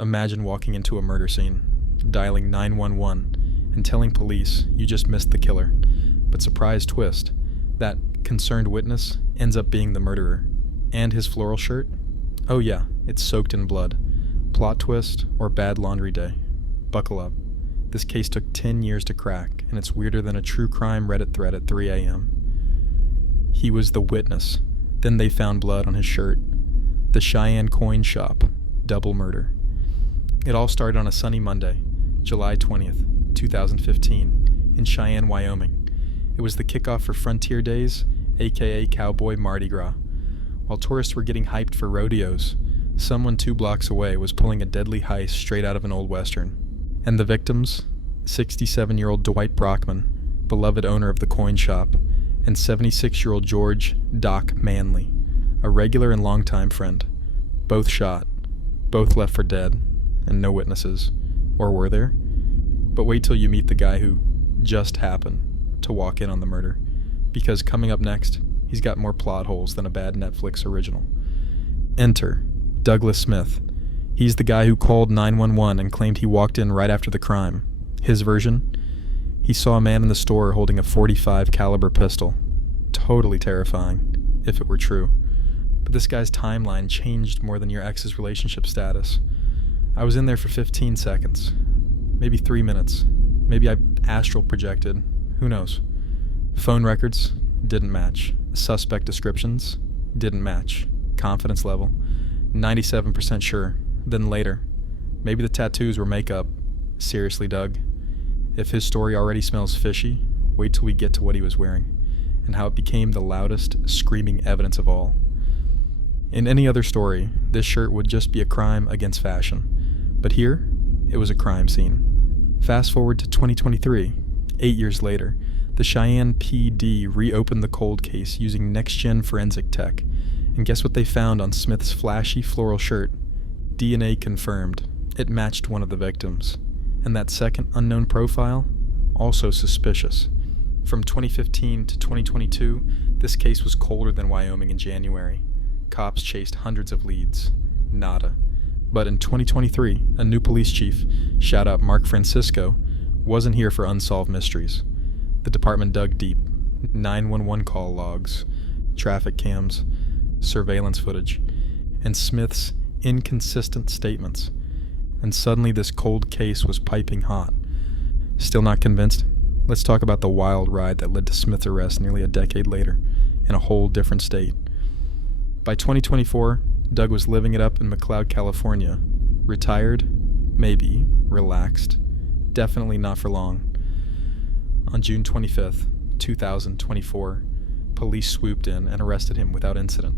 Imagine walking into a murder scene, dialing 911, and telling police you just missed the killer. But surprise twist, that concerned witness ends up being the murderer. And his floral shirt? Oh yeah, it's soaked in blood. Plot twist or bad laundry day. Buckle up. This case took 10 years to crack, and it's weirder than a true crime Reddit thread at 3 a.m. He was the witness. Then they found blood on his shirt. The Cheyenne coin shop. Double murder. It all started on a sunny Monday, July 20th, 2015, in Cheyenne, Wyoming. It was the kickoff for Frontier Days, aka Cowboy Mardi Gras. While tourists were getting hyped for rodeos, someone 2 blocks away was pulling a deadly heist straight out of an old western. And the victims, 67-year-old Dwight Brockman, beloved owner of the coin shop, and 76-year-old George Doc Manley, a regular and longtime friend. Both shot, both left for dead, and no witnesses. Or were there? But wait till you meet the guy who just happened to walk in on the murder, because coming up next, he's got more plot holes than a bad Netflix original. Enter Douglas Smith. He's the guy who called 911 and claimed he walked in right after the crime. His version? He saw a man in the store holding a .45 caliber pistol. Totally terrifying, if it were true. But this guy's timeline changed more than your ex's relationship status. I was in there for 15 seconds. Maybe 3 minutes. Maybe I astral projected. Who knows? Phone records didn't match. Suspect descriptions didn't match. Confidence level 97% sure. Then later, maybe the tattoos were makeup. Seriously, Doug, if his story already smells fishy, wait till we get to what he was wearing, and how it became the loudest, screaming evidence of all. In any other story, this shirt would just be a crime against fashion, but here, it was a crime scene. Fast forward to 2023, 8 years later, the Cheyenne PD reopened the cold case using next-gen forensic tech, and guess what they found on Smith's flashy floral shirt? DNA confirmed. It matched one of the victims. And that second unknown profile? Also suspicious. From 2015 to 2022, this case was colder than Wyoming in January. Cops chased hundreds of leads. Nada. But in 2023, a new police chief, shout out Mark Francisco, wasn't here for unsolved mysteries. The department dug deep. 911 call logs, traffic cams, surveillance footage, and Smith's inconsistent statements. And suddenly this cold case was piping hot. Still not convinced? Let's talk about the wild ride that led to Smith's arrest nearly a decade later, in a whole different state. By 2024, Doug was living it up in McLeod, California. Retired? Maybe. Relaxed? Definitely not for long. On June 25th, 2024, police swooped in and arrested him without incident.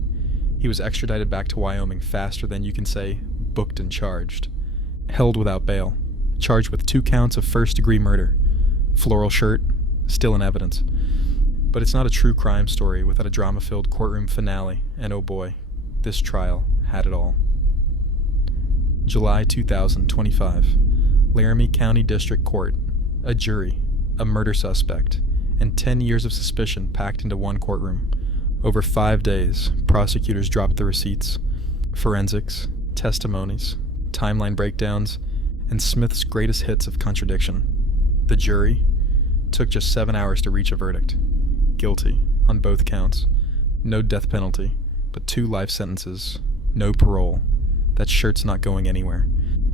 He was extradited back to Wyoming faster than you can say booked and charged. Held without bail. Charged with 2 counts of first-degree murder. Floral shirt, still in evidence. But it's not a true crime story without a drama-filled courtroom finale, and oh boy, this trial had it all. July 2025. Laramie County District Court. A jury, a murder suspect, and 10 years of suspicion packed into one courtroom. Over 5 days, prosecutors dropped the receipts, forensics, testimonies, timeline breakdowns, and Smith's greatest hits of contradiction. The jury took just 7 hours to reach a verdict. Guilty on both counts. No death penalty, but 2 life sentences. No parole. That shirt's not going anywhere.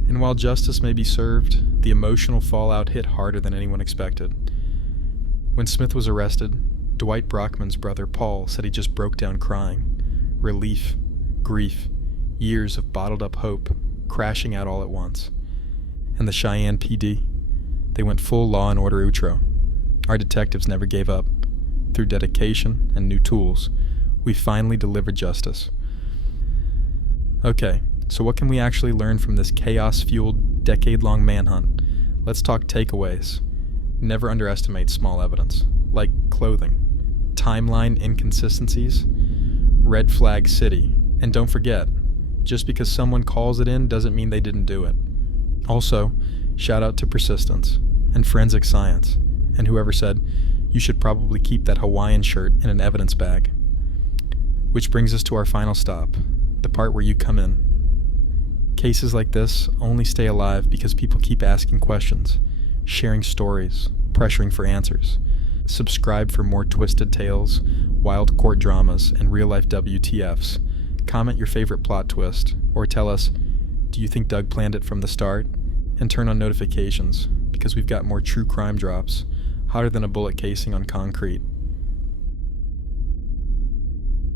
And while justice may be served, the emotional fallout hit harder than anyone expected. When Smith was arrested, Dwight Brockman's brother Paul said he just broke down crying. Relief, grief, years of bottled up hope crashing out all at once. And the Cheyenne PD, they went full law and order outro. Our detectives never gave up. Through dedication and new tools, we finally delivered justice. Okay, so what can we actually learn from this chaos-fueled, decade-long manhunt? Let's talk takeaways. Never underestimate small evidence, like clothing. Timeline inconsistencies, red flag city, and don't forget, just because someone calls it in doesn't mean they didn't do it. Also, shout out to persistence and forensic science, and whoever said, you should probably keep that Hawaiian shirt in an evidence bag. Which brings us to our final stop, the part where you come in. Cases like this only stay alive because people keep asking questions, sharing stories, pressuring for answers. Subscribe for more twisted tales, wild court dramas, and real-life WTFs. Comment your favorite plot twist, or tell us, do you think Doug planned it from the start? And turn on notifications, because we've got more true crime drops, hotter than a bullet casing on concrete.